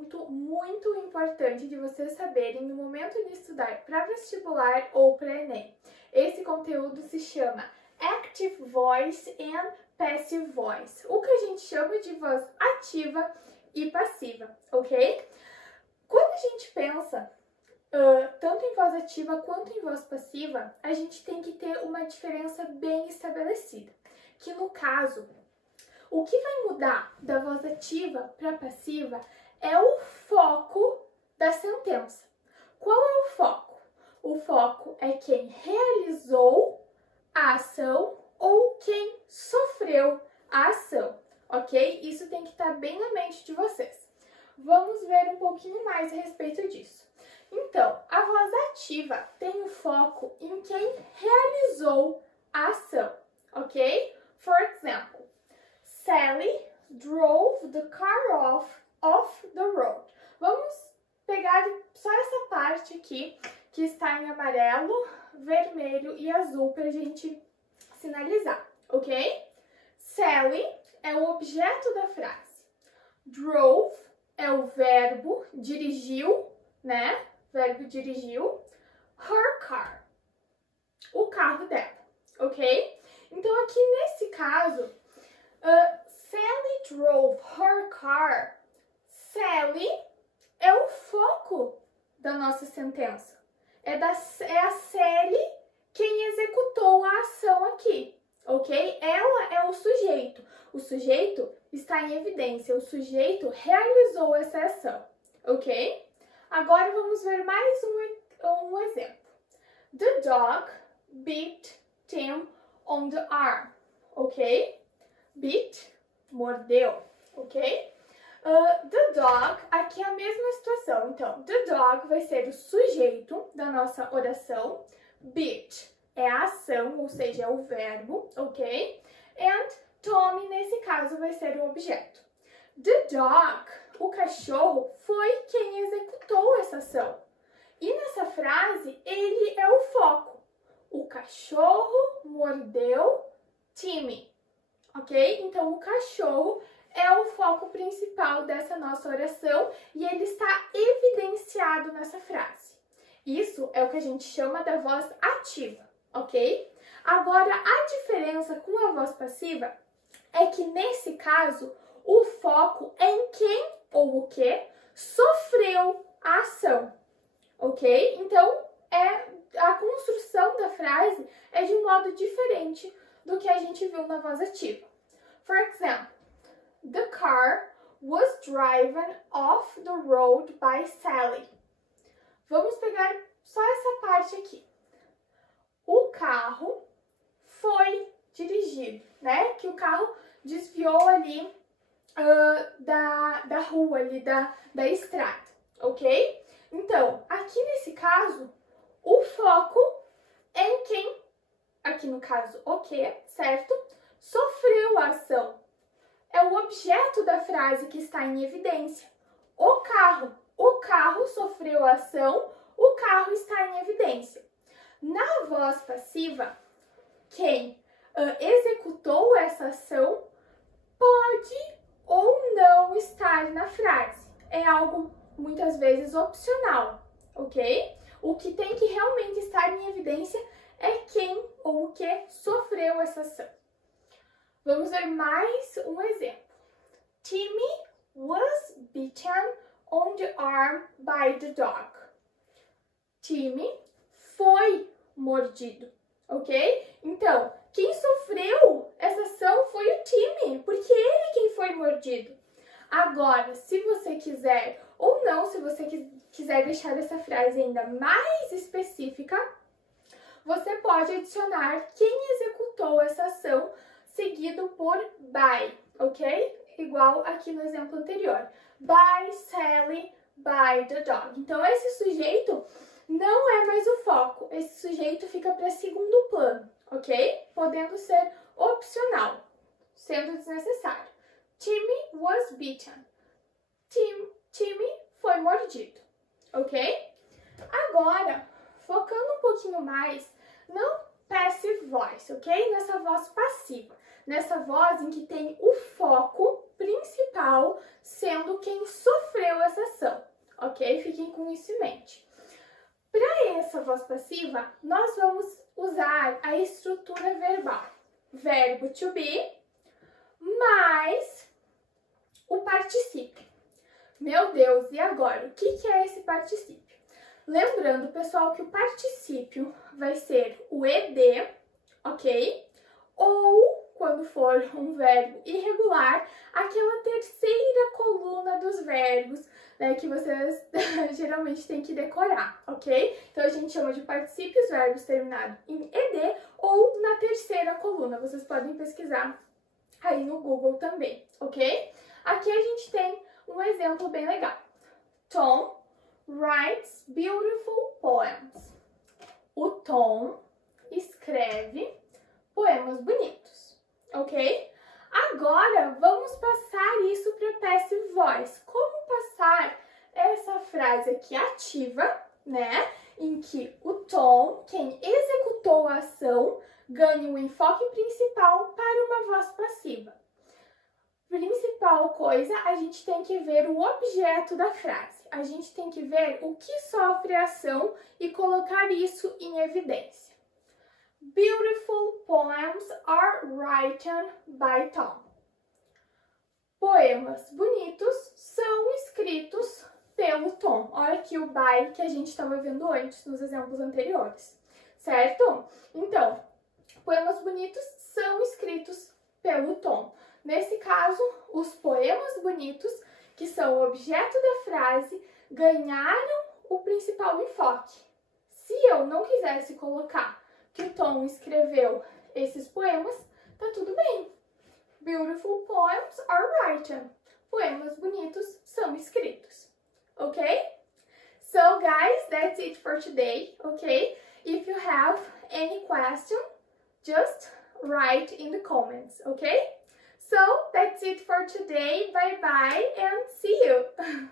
assunto muito importante de vocês saberem no momento de estudar para vestibular ou para Enem. Esse conteúdo se chama Active Voice and Passive Voice, o que a gente chama de voz ativa e passiva, ok? Quando a gente pensa tanto em voz ativa quanto em voz passiva, a gente tem que ter uma diferença bem estabelecida, que no caso, o que vai mudar da voz ativa para passiva é o foco da sentença. Qual é o foco? O foco é quem realizou a ação ou quem sofreu a ação, ok? Isso tem que estar bem na mente de vocês. Vamos ver um pouquinho mais a respeito disso. Então, a voz ativa tem o foco em quem realizou a ação, ok? For example, Sally drove the car off the road. Vamos pegar só essa parte aqui que está em amarelo, vermelho e azul para a gente sinalizar, ok? Sally é o objeto da frase. Drove é o verbo, dirigiu, né? Verbo dirigiu. Her car, o carro dela, ok? Então aqui nesse caso, Sally drove her car. Sally é o foco da nossa sentença. É a Sally quem executou a ação aqui, ok? Ela é o sujeito. O sujeito está em evidência. O sujeito realizou essa ação, ok? Agora vamos ver mais um exemplo. The dog bit Tim on the arm, ok? Bit, mordeu, ok? The dog, aqui é a mesma situação. Então, the dog vai ser o sujeito da nossa oração. Bit é a ação, ou seja, é o verbo, ok? And Tommy, nesse caso, vai ser o objeto. The dog, o cachorro, foi quem executou essa ação. E nessa frase, ele é o foco. O cachorro mordeu Timmy, ok? Então, o cachorro é o foco principal dessa nossa oração e ele está evidenciado nessa frase. Isso é o que a gente chama da voz ativa, ok? Agora, a diferença com a voz passiva é que, nesse caso, o foco é em quem ou o que sofreu a ação, ok? Então, a construção da frase é de um modo diferente do que a gente viu na voz ativa. For example, the car was driven off the road by Sally. Vamos pegar só essa parte aqui. O carro foi dirigido, né? Que o carro desviou ali da rua, ali da estrada, ok? Então, aqui nesse caso, o foco é em quem, aqui no caso, o que, certo? Sofreu a ação. É o objeto da frase que está em evidência. O carro sofreu a ação, o carro está em evidência. Na voz passiva, quem executou essa ação pode ou não estar na frase. É algo muitas vezes opcional, ok? O que tem que realmente estar em evidência é quem ou o que sofreu essa ação. Vamos ver mais um exemplo. Timmy was bitten on the arm by the dog. Timmy foi mordido, ok? Então, quem sofreu essa ação foi o Timmy, porque ele é quem foi mordido. Agora, se você quiser, ou não, se você quiser deixar essa frase ainda mais específica, você pode adicionar quem executou essa ação seguido por by, ok? Igual aqui no exemplo anterior. By Sally, by the dog. Então, esse sujeito não é mais o foco. Esse sujeito fica para segundo plano, ok? Podendo ser opcional, sendo desnecessário. Timmy was bitten. Timmy foi mordido, ok? Agora, focando um pouquinho mais no passive voice, ok? Nessa voz passiva. Nessa voz em que tem o foco principal sendo quem sofreu essa ação, ok? Fiquem com isso em mente. Para essa voz passiva, nós vamos usar a estrutura verbal. Verbo to be mais o particípio. Meu Deus, e agora? O que é esse particípio? Lembrando, pessoal, que o particípio vai ser o ed, ok? Ou, quando for um verbo irregular, aquela terceira coluna dos verbos, né, que vocês geralmente têm que decorar, ok? Então, a gente chama de particípios verbos terminados em ed ou na terceira coluna. Vocês podem pesquisar aí no Google também, ok? Aqui a gente tem um exemplo bem legal. Tom writes beautiful poems. O Tom escreve poemas bonitos, ok? Agora, vamos passar isso para passive voice. Como passar essa frase aqui ativa, né? Em que o Tom, quem executou a ação, ganha o enfoque principal para uma voz passiva. Principal coisa, a gente tem que ver o objeto da frase. A gente tem que ver o que sofre a ação e colocar isso em evidência. Beautiful poems are written by Tom. Poemas bonitos são escritos pelo Tom. Olha aqui o by que a gente estava vendo antes nos exemplos anteriores, certo? Então, poemas bonitos são escritos pelo Tom. Nesse caso, os poemas bonitos, que são o objeto da frase, ganharam o principal enfoque. Se eu não quisesse colocar que o Tom escreveu esses poemas, tá tudo bem. Beautiful poems are written. Poemas bonitos são escritos. Ok? So guys, that's it for today. Ok? If you have any question, just write in the comments. Okay? So that's it for today. Bye bye and see you.